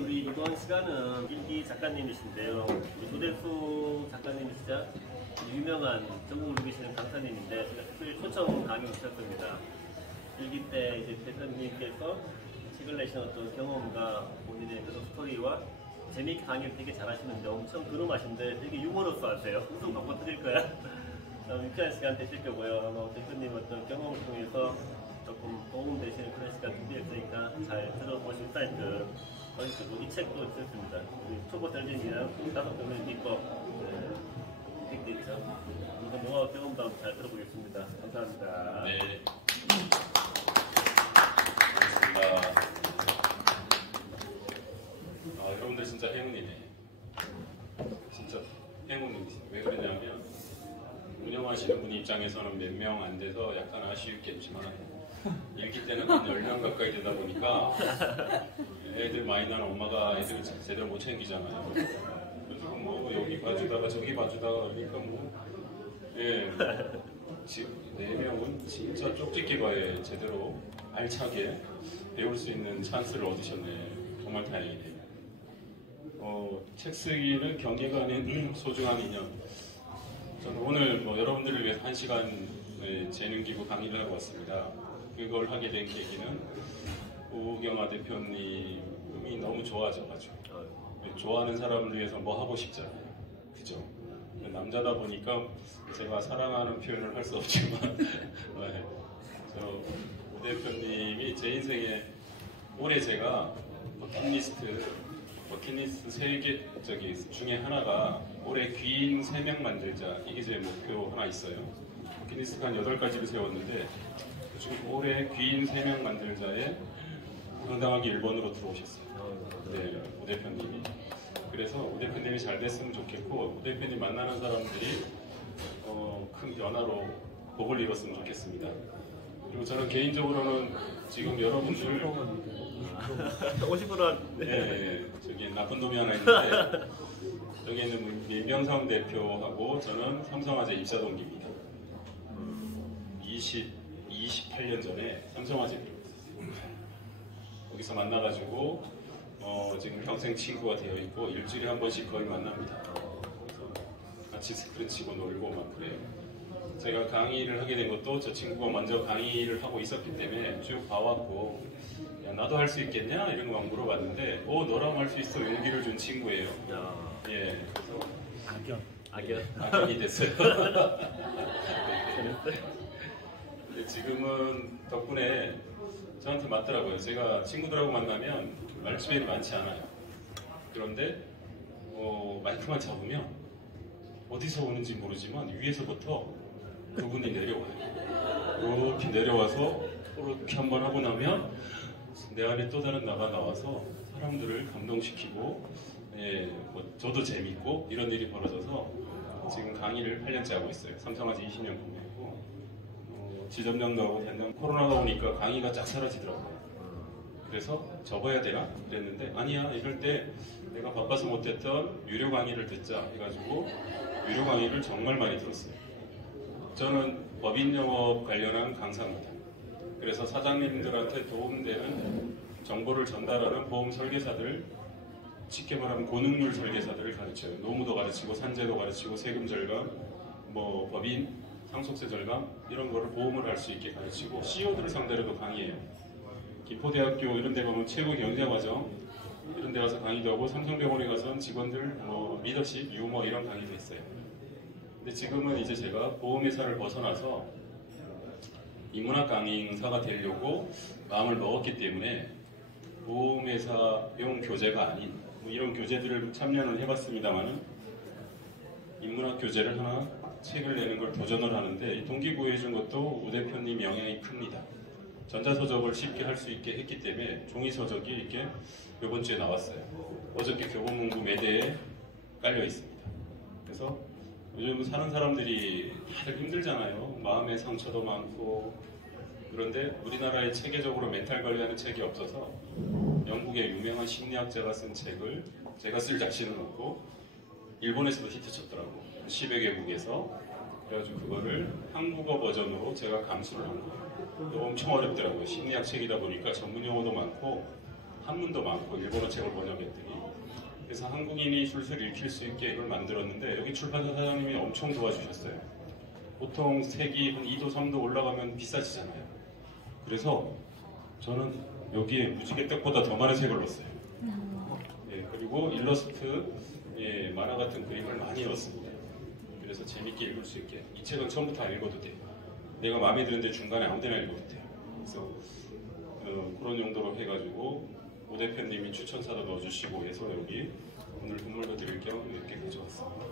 우리 이번 시간은 일기 작가님이신데요. 우리 조대수 작가님이시자 유명한 전국을 누비시는 강사님인데 제가 특별히 초청 강의 오셨습니다. 일기 때 이제 대표님께서 책을 내신 어떤 경험과 본인의 그런 스토리와 재미있게 강의를 되게 잘하시는데 엄청 근엄하신데 되게 유머러스 하세요. 웃음 바꿔 드릴 거야. 유쾌한 시간 되실 거고요. 아마 대표님 어떤 경험을 통해서 조금 도움되시는 그런 시간 준비했으니까 잘 들어보신 사이트 그리고 이 책도 있습니다. 우리 초보 셀진이랑 5병의 비법 책도 있죠. 이거 노하우 경험도 한번 잘 들어보겠습니다. 감사합니다. 네. 고맙습니다. 여러분들 진짜 행운이네. 진짜 행운이지. 왜 그러냐면 운영하시는 분 입장에서는 몇 명 안 돼서 약간 아쉬웠겠지만 일기 때는 한 10명 가까이 되다 보니까 애들 많이 나는 엄마가 애들 제대로 못 챙기잖아요. 그래서 뭐 여기 봐주다가 저기 봐주다가 그러니까 지금 4명은 진짜 쪽집게 봐야 제대로 알차게 배울 수 있는 찬스를 얻으셨네. 정말 다행이네요. 책 쓰기는 경기가 아닌 소중한 인연. 저는 오늘 여러분들을 위해서 1시간 재능기부 강의를 하고 왔습니다. 그걸 하게 된 계기는 우경아 대표님이 너무 좋아져가지고 좋아하는 사람을 위해서 뭐 하고 싶잖아요. 그죠? 남자다 보니까 제가 사랑하는 표현을 할 수 없지만 저 우 대표님이 제 인생에 올해 제가 버킷리스트 3개 중에 하나가 올해 귀인 3명 만들자. 이게 제 목표 하나 있어요. 버킷리스트가 한 8가지를 세웠는데 지금 올해 귀인 3명 만들자에 당당하게 1번으로 들어오셨어요. 네, 우 대표님이. 그래서 우 대표님이 잘 됐으면 좋겠고 우 대표님 만나는 사람들이 큰 변화로 복을 이뤘으면 좋겠습니다. 그리고 저는 개인적으로는 지금 여러분들 50%? 네, 저기 나쁜 놈이 하나 있는데 여기는 민병성 대표하고 저는 삼성화재 입사 동기입니다. 28년 전에 삼성화재 거기서 만나가지고 지금 평생 친구가 되어 있고 일주일에 한 번씩 거의 만납니다. 그래서 같이 스크린 치고 놀고 막 그래요. 제가 강의를 하게 된 것도 저 친구가 먼저 강의를 하고 있었기 때문에 쭉 봐왔고 야, 나도 할 수 있겠냐? 이런 거 막 물어봤는데 너랑 할 수 있어 용기를 준 친구예요. 예, 그래서 악연이 됐어요. 근데 지금은 덕분에 저한테 맞더라고요. 제가 친구들하고 만나면 말주변이 많지 않아요. 그런데 마이크만 잡으면 어디서 오는지 모르지만 위에서부터 그분이 내려와요. 이렇게 내려와서 이렇게 한번 하고 나면 내 안에 또 다른 나가 나와서 사람들을 감동시키고 저도 재밌고 이런 일이 벌어져서 지금 강의를 8년째 하고 있어요. 삼성화재 20년 공부했고 지점장도 하고 현장 코로나가 오니까 강의가 쫙 사라지더라고요. 그래서 접어야 되나? 그랬는데 아니야, 이럴 때 내가 바빠서 못했던 유료 강의를 듣자 해가지고 유료 강의를 정말 많이 들었어요. 저는 법인 영업 관련한 강사입니다. 그래서 사장님들한테 도움되는 정보를 전달하는 보험 설계사들, 쉽게 말하면 고능률 설계사들을 가르쳐요. 노무도 가르치고 산재도 가르치고 세금 절감, 법인, 상속세 절감 이런 거를 보험을 할 수 있게 가르치고 CEO들을 상대로도 강의해요. 김포대학교 이런 데 가면 최고 경제과정 이런 데 가서 강의도 하고 삼성병원에 가서는 직원들 리더십, 유머 이런 강의도 있어요. 근데 지금은 이제 제가 보험회사를 벗어나서 인문학 강의사가 되려고 마음을 먹었기 때문에 보험회사용 교재가 아닌 이런 교재들을 참여는 해봤습니다만은 인문학 교재를 하나 책을 내는 걸 도전을 하는데 이 동기부여해준 것도 우 대표님 영향이 큽니다. 전자서적을 쉽게 할 수 있게 했기 때문에 종이서적이 이렇게 이번 주에 나왔어요. 어저께 교보문고 매대에 깔려 있습니다. 그래서 요즘 사는 사람들이 다들 힘들잖아요. 마음의 상처도 많고. 그런데 우리나라에 체계적으로 멘탈 관리하는 책이 없어서 영국의 유명한 심리학자가 쓴 책을 제가 쓸 자신은 없고 일본에서도 히트쳤더라고. 10여 개국에서. 그래가지고 그거를 한국어 버전으로 제가 감수를 한 거예요. 엄청 어렵더라고요. 심리학 책이다 보니까 전문 용어도 많고 한문도 많고 일본어 책을 번역했더니 그래서 한국인이 술술 읽힐 수 있게 이걸 만들었는데 여기 출판사 사장님이 엄청 도와주셨어요. 보통 색이 한 2도 3도 올라가면 비싸지잖아요. 그래서 저는 여기에 무지개 떡보다 더 많은 색을 넣었어요. 예, 그리고 일러스트, 예, 만화 같은 그림을 많이 넣었습니다. 그래서 재밌게 읽을 수 있게. 이 책은 처음부터 안 읽어도 돼요. 내가 마음에 드는데 중간에 아무데나 읽어도 돼요. 그래서 그런 용도로 해가지고 오 대표님이 추천사도 넣어주시고 해서 여기 오늘 선물로 드릴 겸 이렇게 가져왔습니다.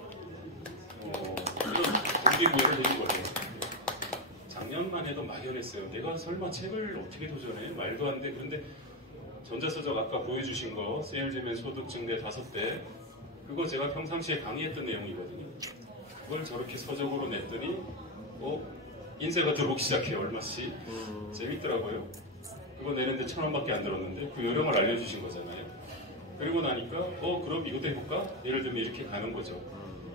이게 뭐 예를 드는 거예요. 작년만 해도 막연했어요. 내가 설마 책을 어떻게 도전해? 말도 안 돼. 그런데 전자서적 아까 보여주신 거 세일즈맨 소득 증대 5배 그거 제가 평상시에 강의했던 내용이거든요. 그걸 저렇게 서적으로 냈더니 인쇄가 들어오기 시작해요. 얼마씩. 재밌더라고요. 그거 내는데 1,000원밖에 안 들었는데 그 요령을 알려주신 거잖아요. 그리고 나니까 그럼 이것도 해볼까? 예를 들면 이렇게 가는 거죠.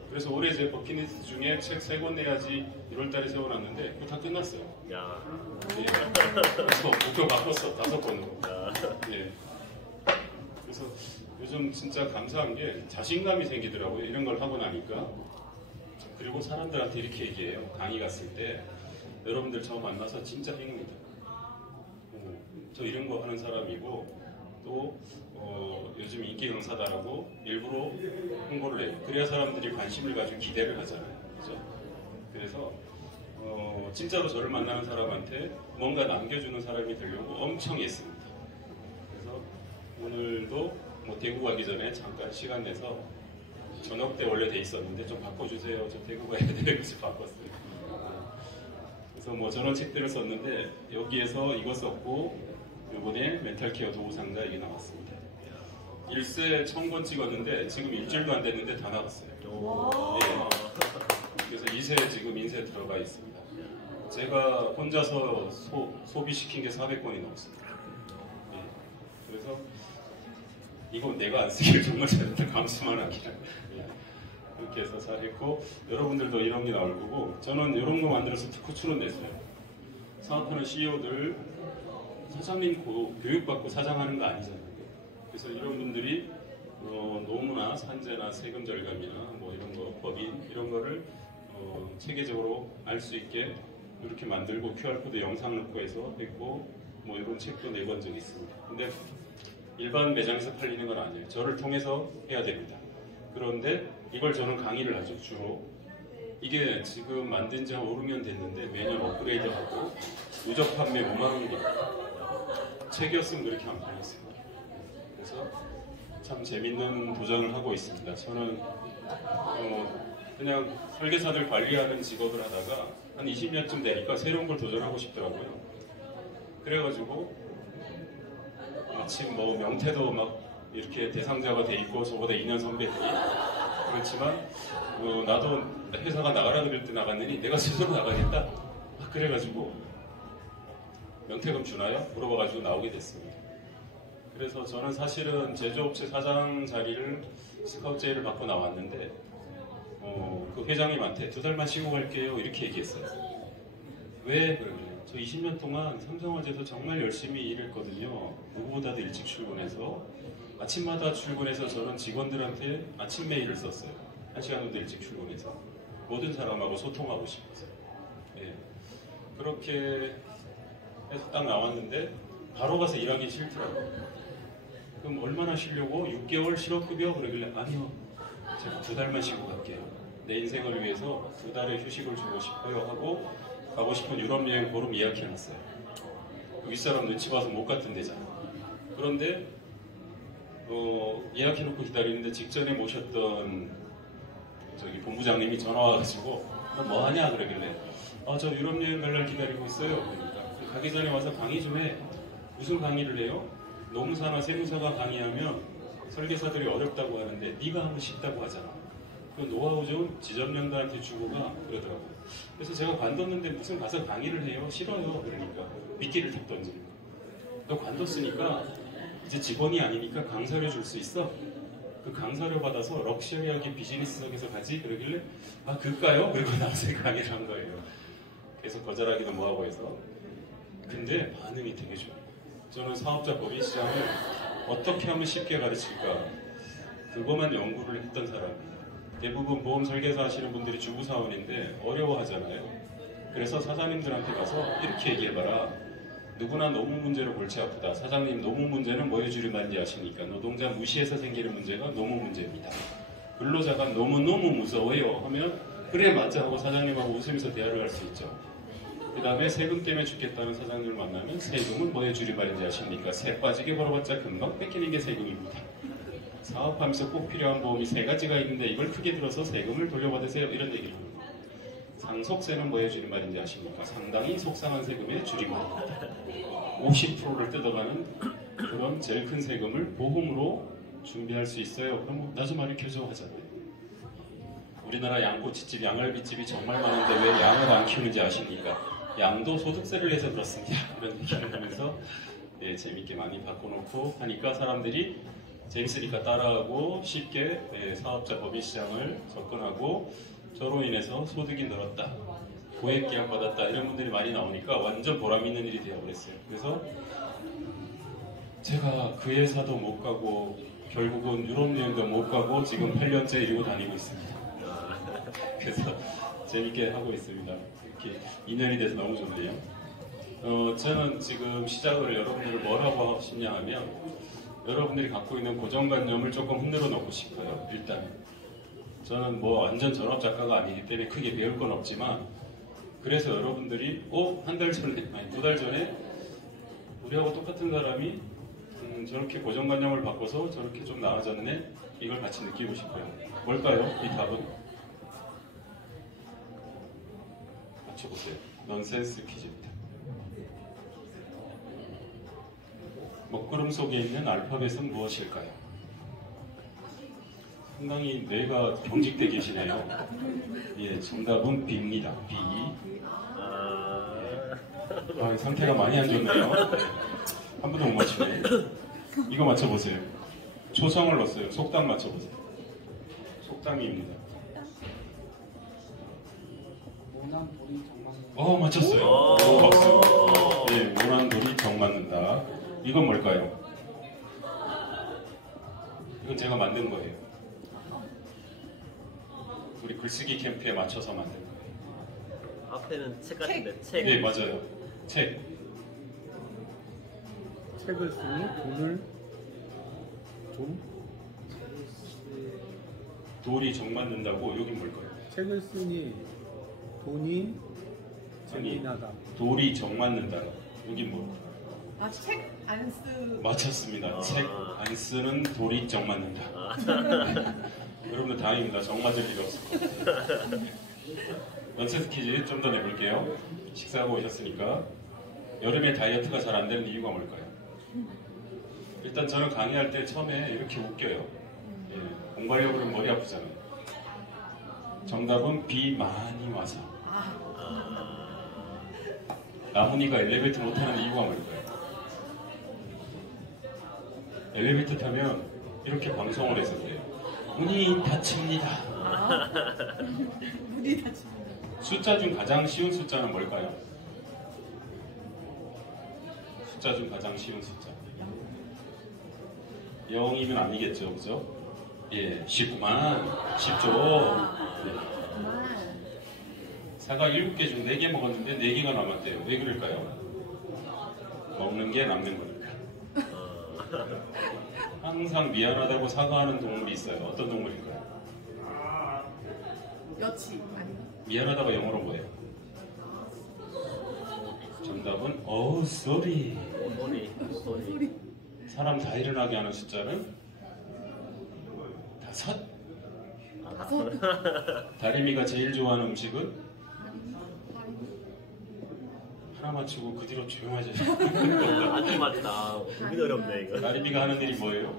그래서 올해 제 버킷리스트 중에 책 3권 내야지 1월달에 세워놨는데 그거 다 끝났어요. 야. 예. 그래서 목표 바꿨어. 5권으로. 예. 그래서 요즘 진짜 감사한 게 자신감이 생기더라고요. 이런 걸 하고 나니까. 그리고 사람들한테 이렇게 얘기해요. 강의 갔을 때 여러분들 저 만나서 진짜 행운이다. 저 이런 거 하는 사람이고 또 요즘 인기 강사다라고 일부러 홍보를 해요. 그래야 사람들이 관심을 가지고 기대를 하잖아요. 그죠? 그래서 진짜로 저를 만나는 사람한테 뭔가 남겨주는 사람이 되려고 엄청 애씁니다. 그래서 오늘도 뭐 대구 가기 전에 잠깐 시간 내서 저녁 때 원래 돼 있었는데 좀 바꿔주세요. 저 대구 가야 돼. 그래서 바꿨어요. 그래서 뭐 저런 책들을 썼는데 여기에서 이거 썼고 이번에 멘탈케어 도구상자 이게 나왔습니다. 일세 1000권 찍었는데 지금 일주일도 안 됐는데 다 나갔어요. 네. 그래서 2세 지금 인쇄 들어가 있습니다. 제가 혼자서 소비시킨 게 400권이 넘습니다. 네. 그래서 이건 내가 안 쓰기를 정말 잘했다. 감수만 하기를. 네. 이렇게 해서 잘했고 여러분들도 이런 게 나올 거고 저는 이런 거 만들어서 특허출원 냈어요. 사업하는 CEO들 사장님 교육받고 사장하는 거 아니잖아요. 그래서 이런 분들이 노무나 산재나 세금 절감이나 뭐 이런 거 법인 이런 거를 체계적으로 알 수 있게 이렇게 만들고 QR코드 영상 넣고 해서 했고 뭐 이런 책도 내본 적이 있습니다. 근데 일반 매장에서 팔리는 건 아니에요. 저를 통해서 해야 됩니다. 그런데 이걸 저는 강의를 하죠. 주로 이게 지금 만든 지 한 5, 6년 됐는데 매년 업그레이드하고 누적 판매 5만 원입니다. 책이었으면 그렇게 안 팔렸어요. 그래서 참 재밌는 도전을 하고 있습니다. 저는 그냥 설계사들 관리하는 직업을 하다가 한 20년쯤 되니까 새로운 걸 도전하고 싶더라고요. 그래가지고 마침 뭐 명태도 막 이렇게 대상자가 돼 있고 저보다 2년 선배들이 그렇지만 나도 회사가 나가라 그럴 때 나갔느니 내가 스스로 나가겠다. 그래가지고 명태금 주나요? 물어봐가지고 나오게 됐습니다. 그래서 저는 사실은 제조업체 사장 자리를 스카우트 제의를 받고 나왔는데 그 회장님한테 2달만 쉬고 갈게요 이렇게 얘기했어요. 왜 그러냐면 저 20년 동안 삼성화재에서 정말 열심히 일했거든요. 누구보다도 일찍 출근해서 아침마다 출근해서 저는 직원들한테 아침 메일을 썼어요. 1시간 정도 일찍 출근해서 모든 사람하고 소통하고 싶어서 예. 그렇게 해서 딱 나왔는데 바로 가서 일하기 싫더라고요. 그럼 얼마나 쉬려고? 6개월 실업급여? 그러길래 아니요 제가 2달만 쉬고 갈게요. 내 인생을 위해서 2달의 휴식을 주고 싶어요 하고 가고 싶은 유럽 여행 보름 예약해놨어요. 그 윗사람 눈치 봐서 못 갔던 데잖아. 그런데 예약해놓고 기다리는데 직전에 모셨던 저기 본부장님이 전화 와가지고 너 뭐하냐 그러길래 저 유럽 여행 갈 날 기다리고 있어요. 그러니까 가기 전에 와서 강의 좀 해. 무슨 강의를 해요? 농사나 세무사가 강의하면 설계사들이 어렵다고 하는데 네가 하면 쉽다고 하잖아. 그 노하우 좀 지점장들한테 주고 가 그러더라고요. 그래서 제가 관뒀는데 무슨 가서 강의를 해요? 싫어요. 그러니까 미끼를 탁 던지는 거야. 너 관뒀으니까 이제 직원이 아니니까 강사료 줄 수 있어? 그 강사료 받아서 럭셔리하게 비즈니스석에서 가지? 그러길래 그까요? 그리고 나서 강의를 한 거예요. 계속 거절하기도 뭐하고 해서 근데 반응이 되게 좋아요. 저는 사업자법인 시장을 어떻게 하면 쉽게 가르칠까? 그것만 연구를 했던 사람이에요. 대부분 보험 설계사 하시는 분들이 주부사원인데 어려워하잖아요. 그래서 사장님들한테 가서 이렇게 얘기해봐라. 누구나 노무 문제로 골치 아프다. 사장님, 노무 문제는 뭐 해주려 말인지 아십니까? 노동자 무시해서 생기는 문제가 노무 문제입니다. 근로자가 너무너무 무서워요 하면 그래 맞아 하고 사장님하고 웃으면서 대화를 할 수 있죠. 그 다음에 세금 때문에 죽겠다는 사장님을 만나면 세금은 뭐 해주려 말인지 아십니까? 새 빠지게 벌어봤자 금방 뺏기는 게 세금입니다. 사업하면서 꼭 필요한 보험이 3가지가 있는데 이걸 크게 들어서 세금을 돌려받으세요. 이런 얘기를 합니다. 상속세는 뭐 해주는 말인지 아십니까? 상당히 속상한 세금의 줄임말입니다. 50%를 뜯어가는 그런 제일 큰 세금을 보험으로 준비할 수 있어요. 그럼 나 좀 가르쳐줘 하잖아요. 우리나라 양꼬치집, 양갈비집이 정말 많은데 왜 양을 안 키우는지 아십니까? 양도 소득세를 내서 그렇습니다. 이런 얘기를 하면서 네, 재밌게 많이 바꿔놓고 하니까 사람들이 재밌으니까 따라하고 쉽게 사업자 법인시장을 접근하고 저로 인해서 소득이 늘었다, 고액계약 받았다 이런 분들이 많이 나오니까 완전 보람 있는 일이 되어버렸어요. 그래서 제가 그 회사도 못 가고 결국은 유럽 여행도 못 가고 지금 8년째 이러고 다니고 있습니다. 그래서 재밌게 하고 있습니다. 이렇게 인연이 돼서 너무 좋네요. 저는 지금 시작을 여러분들을 뭘 하고 싶냐 하면 여러분들이 갖고 있는 고정관념을 조금 흔들어 놓고 싶어요. 일단 저는 뭐 완전 전업작가가 아니기 때문에 크게 배울 건 없지만 그래서 여러분들이 한 달 전에 아니 2달 전에 우리하고 똑같은 사람이 저렇게 고정관념을 바꿔서 저렇게 좀 나아졌네 이걸 같이 느끼고 싶어요. 뭘까요? 이 답은? 맞춰보세요. 넌센스 퀴즈입니다. 먹구름 속에 있는 알파벳은 무엇일까요? 상당히 뇌가 경직돼 계시네요. 예, 정답은 B입니다. B. 상태가 많이 안 좋네요. 한 분도 못 맞추네. 이거 맞춰보세요. 초성을 넣었어요. 속담 맞춰보세요. 속담입니다. 맞췄어요. 박수. 예, 모난돌이 정 맞는다. 이건 뭘까요? 이건 제가 만든 거예요. 우리 글쓰기 캠프에 맞춰서 만든 거예요. 앞에는 책 같은데 책. 네, 맞아요. 책. 책을 쓰니 돈을 좀 돌이 정 맞는다고 여긴 뭘까요? 책을 쓰니 돈이 아니, 재미나다. 돌이 정 맞는다. 여긴 뭐? 책 안 쓰. 맞췄습니다. 책 안 쓰는 돌이 정 맞는다. 여러분들 다행입니다. 정 맞을 일 없습니다. 넌센스 퀴즈 좀 더 내볼게요. 식사하고 오셨으니까 여름에 다이어트가 잘 안 되는 이유가 뭘까요? 일단 저는 강의할 때 처음에 이렇게 웃겨요. 예, 공부하려고 그러면 머리 아프잖아요. 정답은 비 많이 와서. 나문이가 엘리베이터 못 타는 이유가 뭘까요? 엘리베이터 타면 이렇게 방송을 해서 그래요. 문이 닫힙니다. 문이 닫힙니다. 숫자 중 가장 쉬운 숫자는 뭘까요? 숫자 중 가장 쉬운 숫자. 0이면 아니겠죠, 그죠? 예, 쉽구만. 쉽죠? 네. 사과 7개 중 4개 먹었는데 4개가 남았대요. 왜 그럴까요? 먹는 게 남는 거니까. 항상 미안하다고 사과하는 동물이 있어요. 어떤 동물일까요? 여치 아닌가? 미안하다가 영어로 뭐예요? 정답은 sorry. 소리. 사람 다 일어나게 하는 숫자는 5. 다리미가 제일 좋아하는 음식은? 하나 맞추고 그 뒤로 조용하죠. 아주 맞다. 고민 어렵네 이거. 다리미가 하는 일이 뭐예요?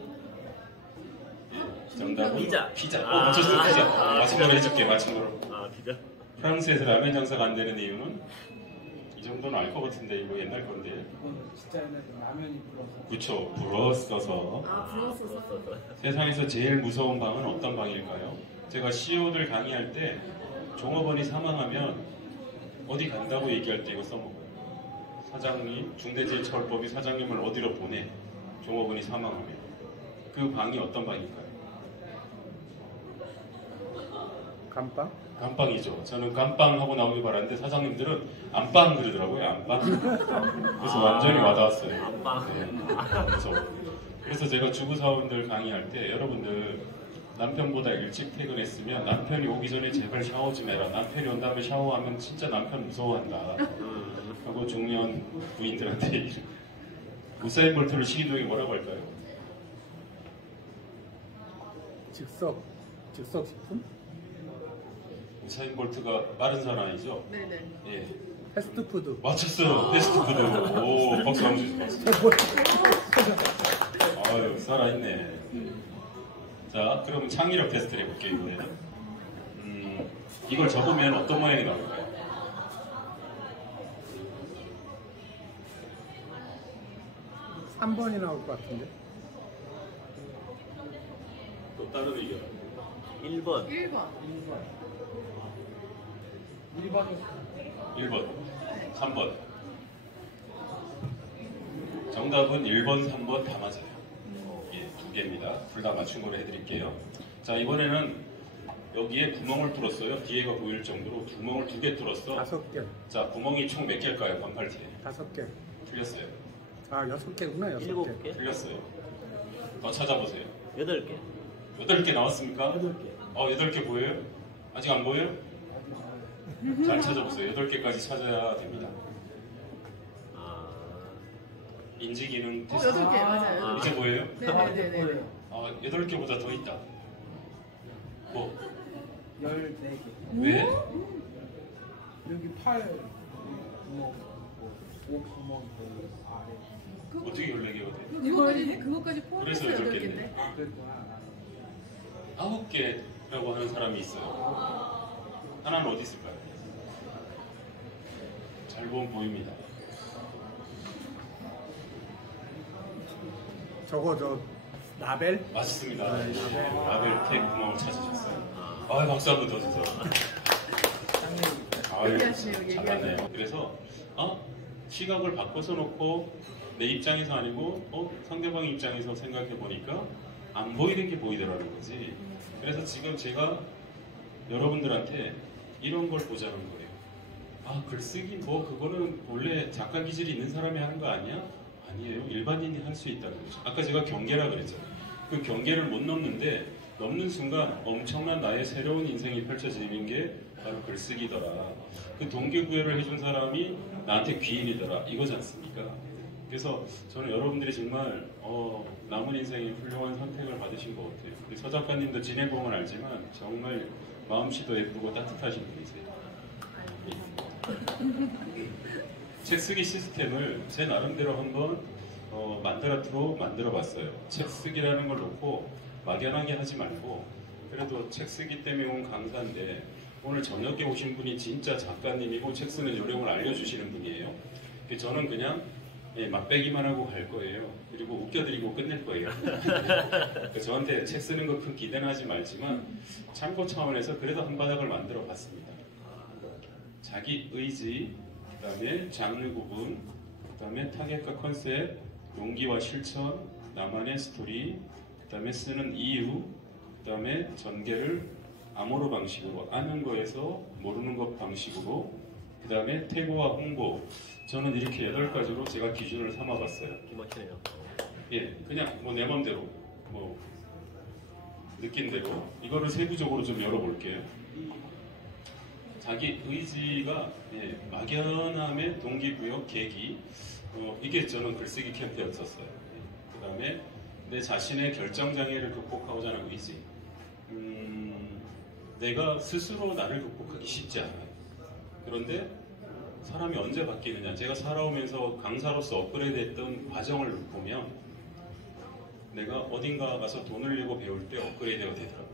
예, 정답은 피자. 맞췄어요. 피자. 맞춘 거로 해줄게. 맞춘 거로. 피자. 프랑스에서 라면 장사가 안 되는 이유는? 이 정도는 알 것 같은데 이거 옛날 건데. 이건 진짜 옛날에 라면이 불어서. 그쵸. 불었어서. 부러웠어서. 세상에서 제일 무서운 방은 어떤 방일까요? 제가 CEO들 강의할 때 종업원이 사망하면 어디 간다고 얘기할 때 이거 써먹어요. 사장님, 중대재해처벌법이 사장님을 어디로 보내? 종업원이 사망하면. 그 방이 어떤 방일까요? 감방? 감방이죠. 저는 감방 하고 나오길 바랐는데 사장님들은 안방 그러더라고요. 안방. 그래서 완전히 와닿았어요. 안방. 네. 그래서 제가 주부사원들 강의할 때 여러분들 남편보다 일찍 퇴근했으면 남편이 오기 전에 제발 샤워 좀 해라. 남편이 온 다음에 샤워하면 진짜 남편 무서워한다. 하고 중년 부인들한테 우사인 볼트를 시키는 게 뭐라고 할까요? 즉석식품? 우사인 볼트가 빠른 사람이죠? 네네. 예. 패스트푸드. 맞췄어요. 패스트푸드. 오, 박수 한번 주세요. 아유, 살아있네. 자, 그러면 창의력 테스트를 해볼게요, 이번에는. 이걸 적으면 어떤 모양이 나올까요? 삼 3번이 나올 것 같은데. 또 다른 의견. 1번. 1번. 1번, 3번. 정답은 1번, 3번 다 맞아요. 예, 두 개입니다. 둘 다 맞춘 거로 해드릴게요. 자, 이번에는 여기에 구멍을 뚫었어요. 뒤에가 보일 정도로 구멍을 2개 뚫었어. 5개. 자, 구멍이 총 몇 개일까요? 반팔티에. 5개. 틀렸어요. 아, 6개구나, 6개. 7개. 틀렸어요. 더 찾아보세요. 8개. 8개 나왔습니까? 8개. 8개 보여요? 아직 안 보여요? 잘 찾아보세요. 8개까지 찾아야 됩니다. 아, 인지기능 테스트. 8개 맞아요. 이제 보여요? 네네네. 8개보다 더 있다. 뭐? 14개. 왜? 여기 팔 구멍, 옷 구멍, 아래. 어떻게 14개가 돼? 그거까지 포함해서 그래서 8개인데. 개. 그랬구나. 9개라고 하는 사람이 있어요. 하나는 어디 있을까요? 잘 보면 보입니다. 저거 라벨? 맞습니다. 네, 라벨 텍 구멍을 찾으셨어요. 박수 한 번 더 주세요. 아유, 얘기하세요, 잘하네요. 그래서 시각을 바꿔서 놓고 내 입장에서 아니고 상대방 입장에서 생각해 보니까 안 보이는 게 보이더라는 거지. 그래서 지금 제가 여러분들한테 이런 걸 보자는 거예요. 글쓰기 그거는 원래 작가 기질이 있는 사람이 하는 거 아니야? 아니에요. 일반인이 할 수 있다는 거죠. 아까 제가 경계라 그랬잖아요. 그 경계를 못 넘는데 넘는 순간 엄청난 나의 새로운 인생이 펼쳐지는 게 바로 글쓰기더라. 그 동기부여를 해준 사람이 나한테 귀인이더라. 이거지 않습니까? 그래서 저는 여러분들이 정말 남은 인생에 훌륭한 선택을 받으신 것 같아요. 우리 서 작가님도 진해공을 알지만 정말 마음씨도 예쁘고 따뜻하신 분이세요. 책 쓰기 시스템을 제 나름대로 한번 만들어 봤어요. 책 쓰기라는 걸 놓고 막연하게 하지 말고 그래도 책 쓰기 때문에 온 강사인데 오늘 저녁에 오신 분이 진짜 작가님이고 책 쓰는 요령을 알려주시는 분이에요. 저는 그냥 맛배기만 하고 갈 거예요. 그리고 웃겨드리고 끝낼 거예요. 저한테 책 쓰는 거 큰 기대는 하지 말지만 참고 차원에서 그래도 한 바닥을 만들어 봤습니다. 자기 의지, 그 다음에 장르 구분, 그 다음에 타겟과 컨셉, 용기와 실천, 나만의 스토리, 그 다음에 쓰는 이유, 그 다음에 전개를 암호로 방식으로 아는 거에서 모르는 것 방식으로, 그 다음에 태고와 홍보. 저는 이렇게 8가지로 제가 기준을 삼아봤어요. 기막히네요. 예, 그냥 내 맘대로 느낀 대로 이거를 세부적으로 좀 열어볼게요. 자기 의지가 막연함의 동기부여, 계기. 이게 저는 글쓰기 캠프였었어요. 그 다음에 내 자신의 결정장애를 극복하고자 하는 의지. 내가 스스로 나를 극복하기 쉽지 않아요. 그런데 사람이 언제 바뀌느냐. 제가 살아오면서 강사로서 업그레이드했던 과정을 보면 내가 어딘가 가서 돈을 내고 배울 때 업그레이드가 되더라고요.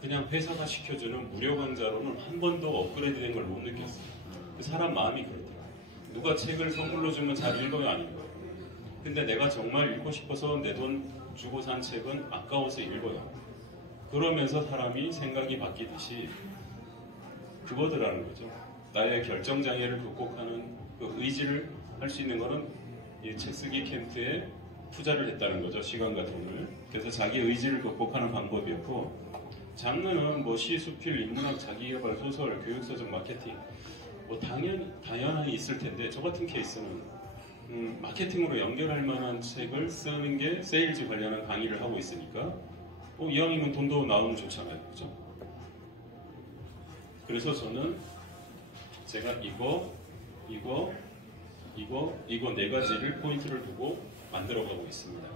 그냥 회사가 시켜주는 무료 강좌로는 한 번도 업그레이드된 걸 못 느꼈어요. 사람 마음이 그렇더라고요. 누가 책을 선물로 주면 잘 읽어요, 안 읽어요? 근데 내가 정말 읽고 싶어서 내 돈 주고 산 책은 아까워서 읽어요. 그러면서 사람이 생각이 바뀌듯이 그거더라는 거죠. 나의 결정장애를 극복하는 그 의지를 할 수 있는 거는 이 책쓰기 캠프의 투자를 했다는 거죠. 시간과 돈을. 그래서 자기 의지를 극복하는 방법이었고, 장르는 뭐 시, 수필, 인문학, 자기개발, 소설, 교육서적, 마케팅 뭐 당연히 있을 텐데, 저 같은 케이스는 마케팅으로 연결할 만한 책을 쓰는 게 세일즈 관련한 강의를 하고 있으니까 이왕이면 돈도 나오면 좋잖아요. 그죠? 그래서 저는 제가 이거 네 가지를 포인트를 두고 만들어가고 있습니다.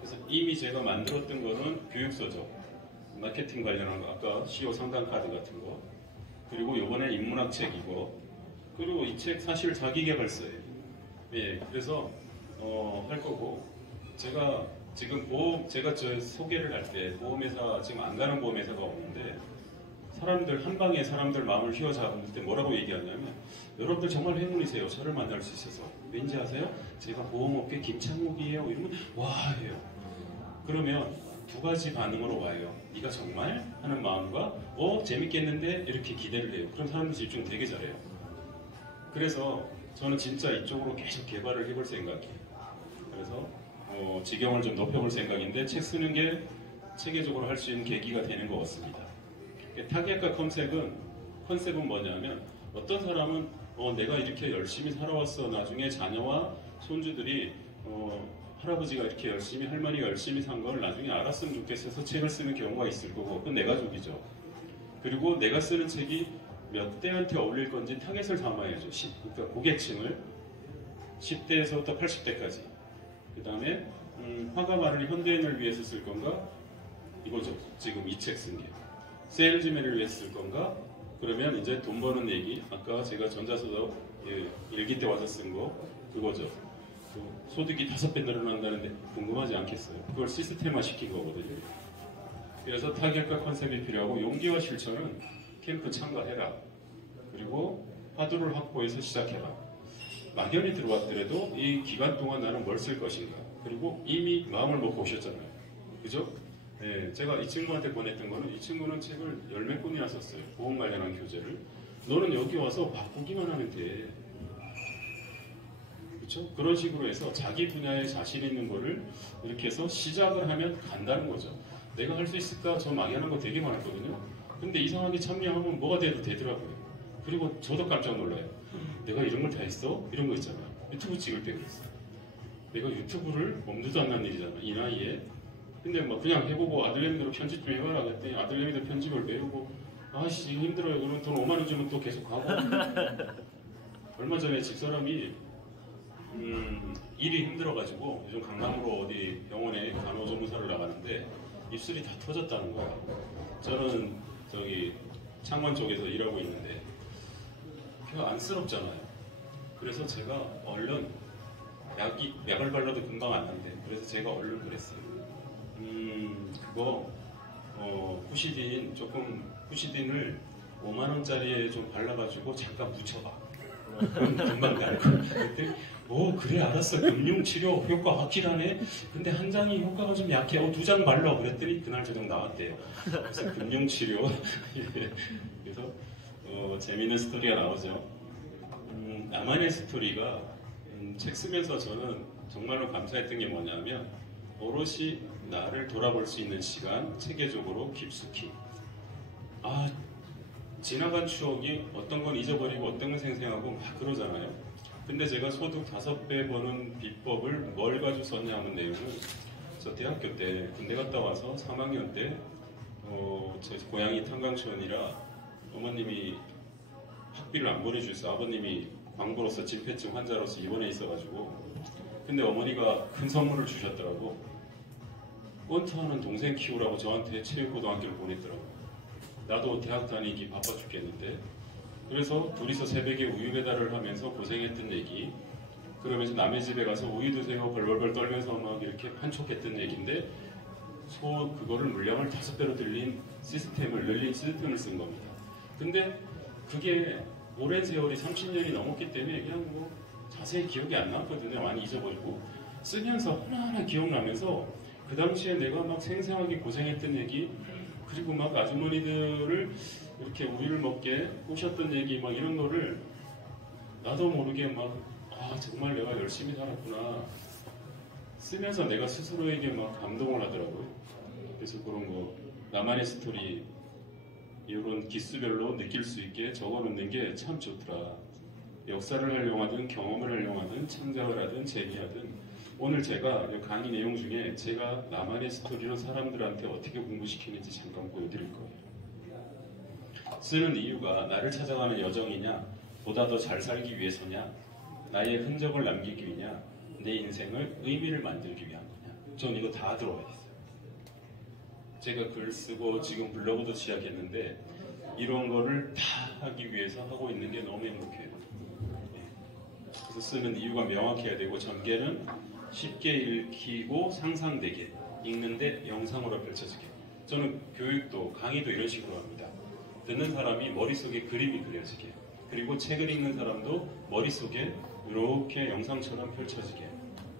그래서 이미 제가 만들었던 거는 교육서적, 마케팅 관련한 거, 아까 CEO 상담 카드 같은 거, 그리고 이번에 인문학 책 이거, 그리고 이 책 사실 자기계발서예요. 예, 그래서 할 거고, 제가 지금 제가 저 소개를 할 때 보험회사, 지금 안 가는 보험회사가 없는데, 한 방에 사람들 마음을 휘어잡을 때 뭐라고 얘기하냐면, 여러분들 정말 행운이세요. 저를 만날 수 있어서. 왠지 아세요? 제가 보험업계 김창욱이에요. 이러면 와 해요. 그러면 두 가지 반응으로 와요. 네가 정말? 하는 마음과 재밌겠는데? 이렇게 기대를 해요. 그럼 사람들 집중 되게 잘해요. 그래서 저는 진짜 이쪽으로 계속 개발을 해볼 생각이에요. 그래서 지경을 좀 높여볼 생각인데, 책 쓰는 게 체계적으로 할 수 있는 계기가 되는 것 같습니다. 타겟과 컨셉은 뭐냐면, 어떤 사람은 내가 이렇게 열심히 살아왔어. 나중에 자녀와 손주들이 할아버지가 이렇게 열심히, 할머니가 열심히 산 걸 나중에 알았으면 좋겠어서 책을 쓰는 경우가 있을 거고, 그건 내 가족이죠. 그리고 내가 쓰는 책이 몇 대한테 어울릴 건지 타겟을 삼아야죠. 그러니까 고객층을 10대에서부터 80대까지. 그 다음에 화가 많은 현대인을 위해서 쓸 건가? 이거죠. 지금 이 책 쓴 게. 세일즈맨을 위해서 쓸 건가? 그러면 이제 돈 버는 얘기, 아까 제가 전자서적 일기 때 와서 쓴 거, 그거죠. 소득이 5배 늘어난다는데 궁금하지 않겠어요? 그걸 시스템화 시킨 거거든요. 그래서 타겟과 컨셉이 필요하고, 용기와 실천은 캠프 참가해라. 그리고 화두를 확보해서 시작해라. 막연히 들어왔더라도 이 기간 동안 나는 뭘 쓸 것인가. 그리고 이미 마음을 먹고 오셨잖아요. 그죠? 네, 제가 이 친구한테 보냈던 거는, 이 친구는 책을 10몇 권이나 썼어요. 보험 관련한 교재를. 너는 여기 와서 바꾸기만 하면 돼. 그렇죠? 그런 식으로 해서 자기 분야에 자신 있는 거를 이렇게 해서 시작을 하면 간다는 거죠. 내가 할 수 있을까? 저 막연한 거 되게 많았거든요. 근데 이상하게 참여하면 뭐가 돼도 되더라고요. 그리고 저도 깜짝 놀라요. 내가 이런 걸 다 했어? 이런 거 있잖아요. 유튜브 찍을 때 그랬어요. 내가 유튜브를 엄두도 안 난 일이잖아, 이 나이에. 근데 뭐 그냥 해보고, 아들내미들 편집 좀 해봐라 그랬더니 아들내미들 편집을 배우고, 아씨 이거 힘들어요. 그러면 돈 5만 원 주면 또 계속 가고. 얼마 전에 집사람이 일이 힘들어가지고 요즘 강남으로 어디 병원에 간호조무사를 나가는데 입술이 다 터졌다는 거야. 저는 저기 창원 쪽에서 일하고 있는데 그게 안쓰럽잖아요. 그래서 제가 얼른 약을 발라도 금방 안 난대. 그래서 제가 얼른 그랬어요. 그거 후시딘을 5만 원짜리에 좀 발라가지고 잠깐 묻혀봐. 그럼 금방 날 거야. 그랬더니 그래 알았어. 금융치료 효과 확실하네. 근데 한 장이 효과가 좀 약해. 2장 발라. 그랬더니 그날 저녁 나왔대요. 그래서 금융치료. 그래서 재밌는 스토리가 나오죠. 나만의 스토리가 책 쓰면서 저는 정말로 감사했던 게 뭐냐면, 오롯이 나를 돌아볼 수 있는 시간, 체계적으로 깊숙이. 지나간 추억이 어떤 건 잊어버리고 어떤 건 생생하고 막 그러잖아요. 근데 제가 소득 5배 버는 비법을 뭘 가지고 썼냐 하는 내용은, 저 대학교 때 군대 갔다 와서 3학년 때 제 고향이 탄광촌이라 어머님이 학비를 안 보내주셔서, 아버님이 광부로서 진폐증 환자로서 입원해 있어가지고, 근데 어머니가 큰 선물을 주셨더라고. 권투하는 동생 키우라고 저한테 체육고등학교를 보냈더라고. 나도 대학 다니기 바빠 죽겠는데. 그래서 둘이서 새벽에 우유 배달을 하면서 고생했던 얘기, 그러면서 남의 집에 가서 우유 드세요 벌벌벌 떨면서 막 이렇게 판촉했던 얘기인데, 그거를 물량을 5배로 늘린 시스템을 쓴 겁니다. 근데 그게 오랜 세월이 30년이 넘었기 때문에 그냥 뭐 자세히 기억이 안 남거든요. 많이 잊어버리고. 쓰면서 하나하나 기억나면서 그 당시에 내가 막 생생하게 고생했던 얘기, 그리고 막 아주머니들을 이렇게 우유를 먹게 꼬셨던 얘기, 막 이런 거를 나도 모르게 막 정말 내가 열심히 살았구나. 쓰면서 내가 스스로에게 막 감동을 하더라고요. 그래서 그런 거 나만의 스토리 이런 기수별로 느낄 수 있게 적어놓는 게 참 좋더라. 역사를 활용하든 경험을 활용하든 창작을 하든 재미하든 오늘 제가 이 강의 내용 중에 제가 나만의 스토리로 사람들한테 어떻게 공부시키는지 잠깐 보여드릴 거예요. 쓰는 이유가 나를 찾아가는 여정이냐, 보다 더 잘 살기 위해서냐, 나의 흔적을 남기기 위하냐, 내 인생을 의미를 만들기 위한 거냐. 전 이거 다 들어가 있어요. 제가 글 쓰고 지금 블로그도 시작했는데 이런 거를 다 하기 위해서 하고 있는 게 너무 행복해요. 그래서 쓰는 이유가 명확해야 되고 전개는 쉽게 읽히고 상상되게 읽는데 영상으로 펼쳐지게. 저는 교육도 강의도 이런 식으로 합니다. 듣는 사람이 머릿속에 그림이 그려지게, 그리고 책을 읽는 사람도 머릿속에 이렇게 영상처럼 펼쳐지게.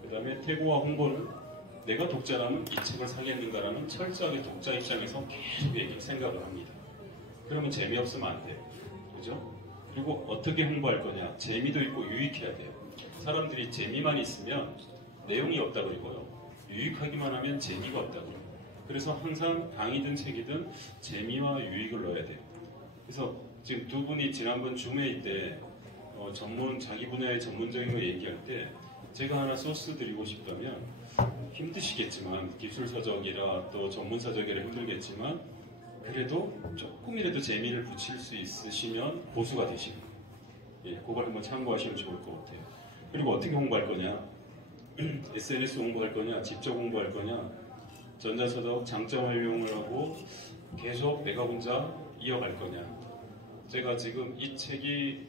그 다음에 태고와 홍보는 내가 독자라면 이 책을 사겠는가라는 철저하게 독자 입장에서 계속 생각을 합니다. 그러면 재미없으면 안 돼요. 그죠? 그리고 어떻게 홍보할 거냐. 재미도 있고 유익해야 돼요. 사람들이 재미만 있으면 내용이 없다 그러고요. 유익하기만 하면 재미가 없다 그래요. 그래서 항상 강의든 책이든 재미와 유익을 넣어야 돼요. 그래서 지금 두 분이 지난번 줌회의 때 자기 분야의 전문적인 거 얘기할 때 제가 하나 소스 드리고 싶다면 힘드시겠지만 기술서적이라 또 전문서적이라 힘들겠지만 그래도 조금이라도 재미를 붙일 수 있으시면 고수가 되시고 그걸 한번 참고하시면 좋을 것 같아요. 그리고 어떻게 홍보할 거냐, SNS 홍보할 거냐, 직접 홍보할 거냐, 전자서적 장점 활용을 하고 계속 내가 혼자 이어갈 거냐. 제가 지금 이 책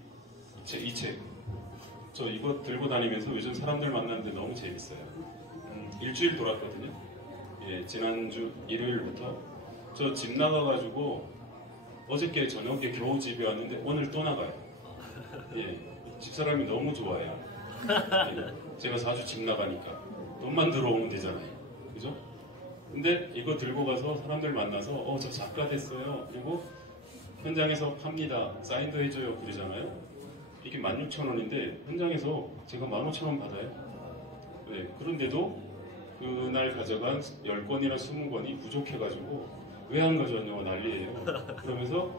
저 이거 들고 다니면서 요즘 사람들 만나는데 너무 재밌어요. 일주일 돌았거든요. 지난주 일요일부터 저 집 나가가지고 어저께 저녁에 겨우 집에 왔는데 오늘 또 나가요. 집사람이 너무 좋아요. 제가 자주 집 나가니까 돈만 들어오면 되잖아요. 그죠? 근데 이거 들고 가서 사람들 만나서 저 작가 됐어요. 그리고 현장에서 팝니다. 사인도 해줘요. 그러잖아요. 이게 16,000원인데 현장에서 제가 15,000원 받아요. 그런데도 그날 가져간 10권이나 20권이 부족해가지고 왜 안 가져왔냐고 난리예요. 그러면서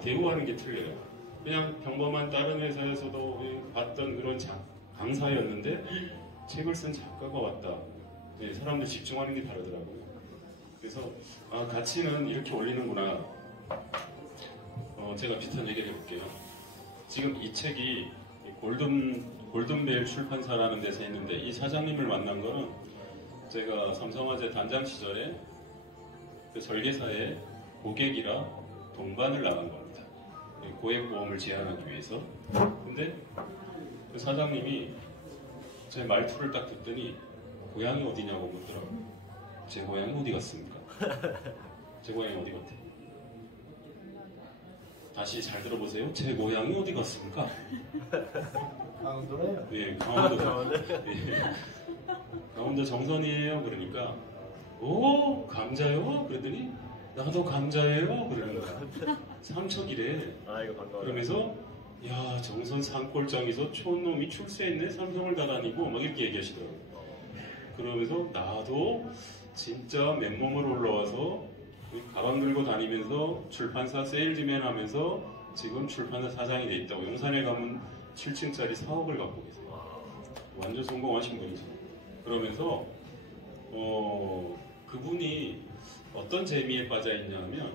대우하는 게 틀려요. 그냥 평범한 다른 회사에서도 봤던 그런 강사였는데 책을 쓴 작가가 왔다. 사람들 집중하는 게 다르더라고요. 그래서 가치는 이렇게 올리는구나. 제가 비슷한 얘기를 해볼게요. 지금 이 책이 골든벨 출판사라는 데서 했는데 이 사장님을 만난 거는 제가 삼성화재 단장 시절에 그 설계사의 고객이라 동반을 나간 겁니다. 고액보험을 제안하기 위해서. 근데 그 사장님이 제 말투를 딱 듣더니 고향이 어디냐고 묻더라고요. 제 고향이 어디 갔습니까? 제 고향이 어디 같아? 다시 잘 들어보세요. 제 고향이 어디 갔습니까? 강원도래요. 강원도. 강원도 정선이에요. 그러니까 감자요? 그랬더니 나도 감자예요. 그러는 거야. 삼척이래. 이거 반가워요. 그러면서 야 정선 산골장에서 촌놈이 출세했네. 삼성을 다 다니고 막 이렇게 얘기하시더라고요. 그러면서 나도 진짜 맨몸으로 올라와서 가방 들고 다니면서 출판사 세일즈맨 하면서 지금 출판사 사장이 돼 있다고. 용산에 가면 7층짜리 사업을 갖고 계세요. 완전 성공하신 분이죠. 그러면서 그분이 어떤 재미에 빠져 있냐면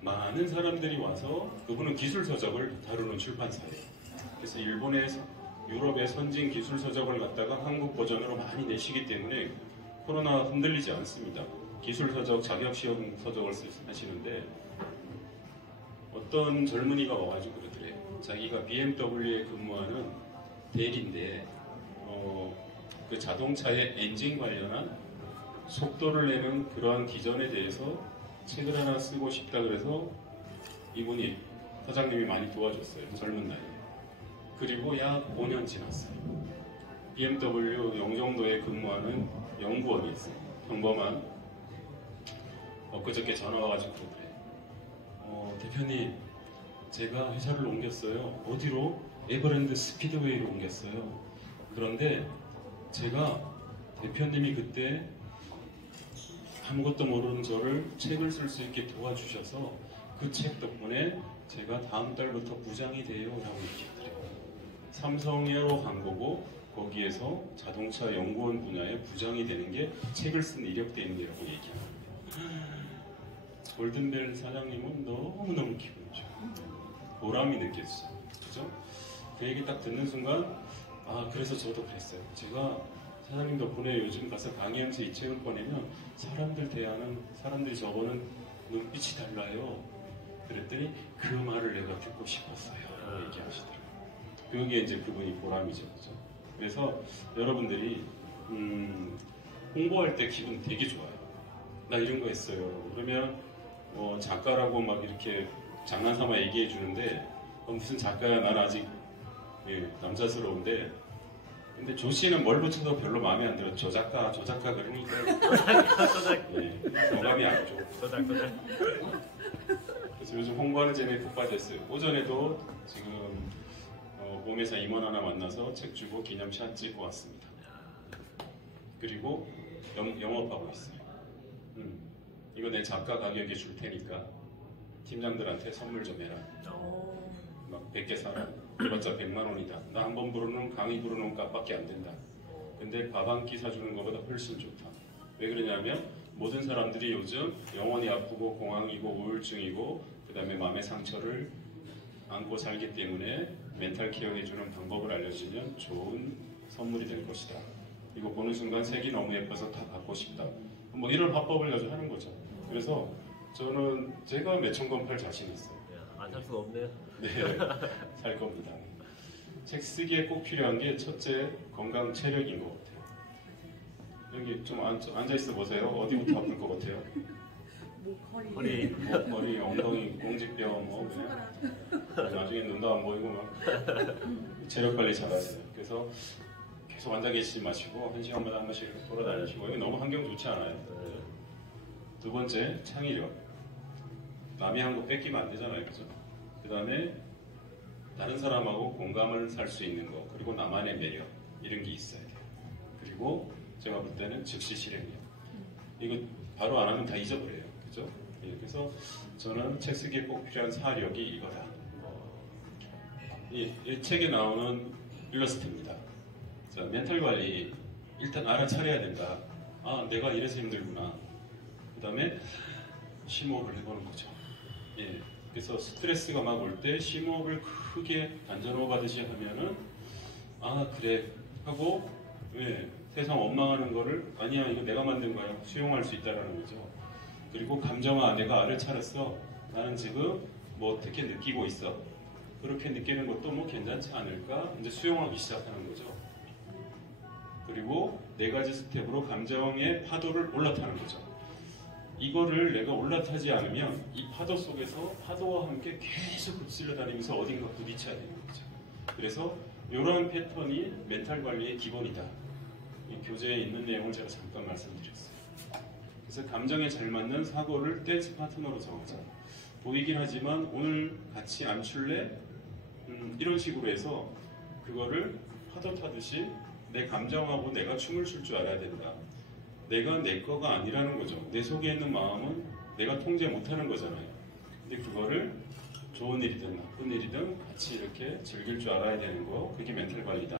많은 사람들이 와서 그분은 기술서적을 다루는 출판사예요. 그래서 유럽의 선진 기술서적을 갖다가 한국 버전으로 많이 내시기 때문에 코로나 흔들리지 않습니다. 기술서적, 자격시험 서적을 하시는데 어떤 젊은이가 와가지고 그러더래요. 자기가 BMW에 근무하는 대리인데 그 자동차의 엔진 관련한 속도를 내는 그러한 기전에 대해서 책을 하나 쓰고 싶다 그래서 이분이 사장님이 많이 도와줬어요. 젊은 나이에. 그리고 약 5년 지났어요. BMW 영종도에 근무하는 연구원이 있어요. 평범한. 엊그저께 전화 와가지고 그러더래요. 대표님, 제가 회사를 옮겼어요. 어디로? 에버랜드 스피드웨이로 옮겼어요. 그런데 제가 대표님이 그때 아무것도 모르는 저를 책을 쓸 수 있게 도와주셔서 그 책 덕분에 제가 다음 달부터 부장이 돼요 라고 얘기하더래요. 삼성으로 간 거고 거기에서 자동차 연구원 분야의 부장이 되는 게 책을 쓴 이력대인이라고 얘기합니다. 골든벨 사장님은 너무너무 기분이 좋아요. 보람이 느껴졌어요. 그죠? 그 얘기 딱 듣는 순간 아 그래서 저도 그랬어요. 제가 사장님 덕분에 요즘 가서 강의하면서 이 책을 꺼내면 사람들 대하는 사람들이 저거는 눈빛이 달라요. 그랬더니 그 말을 내가 듣고 싶었어요. 라고 얘기하시더라고요. 그게 이제 그분이 보람이죠. 그죠? 그래서 여러분들이 홍보할 때 기분 되게 좋아요. 나 이런 거 했어요. 그러면 작가라고 막 이렇게 장난삼아 얘기해 주는데 무슨 작가야 난 아직 남자스러운데 근데 조 씨는 뭘 붙여도 별로 마음에 안 들어. 저 작가 그러니까 어감이 안 좋고 그래서 요즘 홍보하는 재미에 푹 빠졌어요. 오전에도 지금 봄에서 임원 하나 만나서 책 주고 기념샷 찍고 왔습니다. 그리고 영업하고 있어요. 이거 내 작가 가격에 줄 테니까 팀장들한테 선물 좀 해라. 막 100개 사라. 해봤자 100만 원이다. 나 한 번 부르는 강의 부르는 값밖에 안 된다. 근데 밥 한 끼 사주는 것보다 훨씬 좋다. 왜 그러냐면 모든 사람들이 요즘 영혼이 아프고 공황이고 우울증이고 그 다음에 마음의 상처를 안고 살기 때문에 멘탈 케어 해주는 방법을 알려주면 좋은 선물이 될 것이다. 이거 보는 순간 색이 너무 예뻐서 다 갖고 싶다. 뭐 이런 화법을 가지고 하는 거죠. 그래서 저는 제가 몇천 권 팔 자신 있어요. 안 살 수가 없네요. 네, 살 겁니다. 책 쓰기에 꼭 필요한 게 첫째 건강 체력인 것 같아요. 여기 좀 앉아 있어 보세요. 어디부터 아플 것 같아요? 목, 허리. 머리, 엉덩이, 공직병, 뭐 그냥 나중에 눈도 안 보이고 막 체력 관리 잘하세요. 그래서 계속 앉아 계시지 마시고 1시간마다 한 번씩 돌아다니시고 여기 너무 환경 좋지 않아요. 두 번째 창의력. 남이 한 거 뺏기면 안 되잖아요, 그죠? 그 다음에 다른 사람하고 공감을 살 수 있는 거, 그리고 나만의 매력 이런 게 있어야 돼요. 그리고 제가 볼 때는 즉시 실행력. 이거 바로 안 하면 다 잊어버려요, 그죠? 예, 그래서 저는 책 쓰기에 꼭 필요한 사력이 이거다. 이 책에 나오는 일러스트입니다. 자, 멘탈 관리 일단 알아차려야 된다. 아, 내가 이래서 힘들구나. 그 다음에 심호흡을 해보는 거죠. 예, 그래서 스트레스가 막 올 때 심호흡을 크게 단전호흡 하듯이 하면은 아 그래 하고 세상 원망하는 거를 아니야 이거 내가 만든 거야 수용할 수 있다라는 거죠. 그리고 감정아 내가 알아차렸어. 나는 지금 뭐 어떻게 느끼고 있어. 그렇게 느끼는 것도 뭐 괜찮지 않을까 이제 수용하기 시작하는 거죠. 그리고 네 가지 스텝으로 감정의 파도를 올라타는 거죠. 이거를 내가 올라타지 않으면 이 파도 속에서 파도와 함께 계속 휩쓸려 다니면서 어딘가 부딪혀야 되는 거죠. 그래서 이러한 패턴이 멘탈 관리의 기본이다. 이 교재에 있는 내용을 제가 잠깐 말씀드렸어요. 그래서 감정에 잘 맞는 사고를 댄스 파트너로 정하자. 보이긴 하지만 오늘 같이 안 출래? 이런 식으로 해서 그거를 파도 타듯이 내 감정하고 내가 춤을 출 줄 알아야 된다. 내가 내 거가 아니라는 거죠. 내 속에 있는 마음은 내가 통제 못하는 거잖아요. 근데 그거를 좋은 일이든 나쁜 일이든 같이 이렇게 즐길 줄 알아야 되는 거, 그게 멘탈 관리다.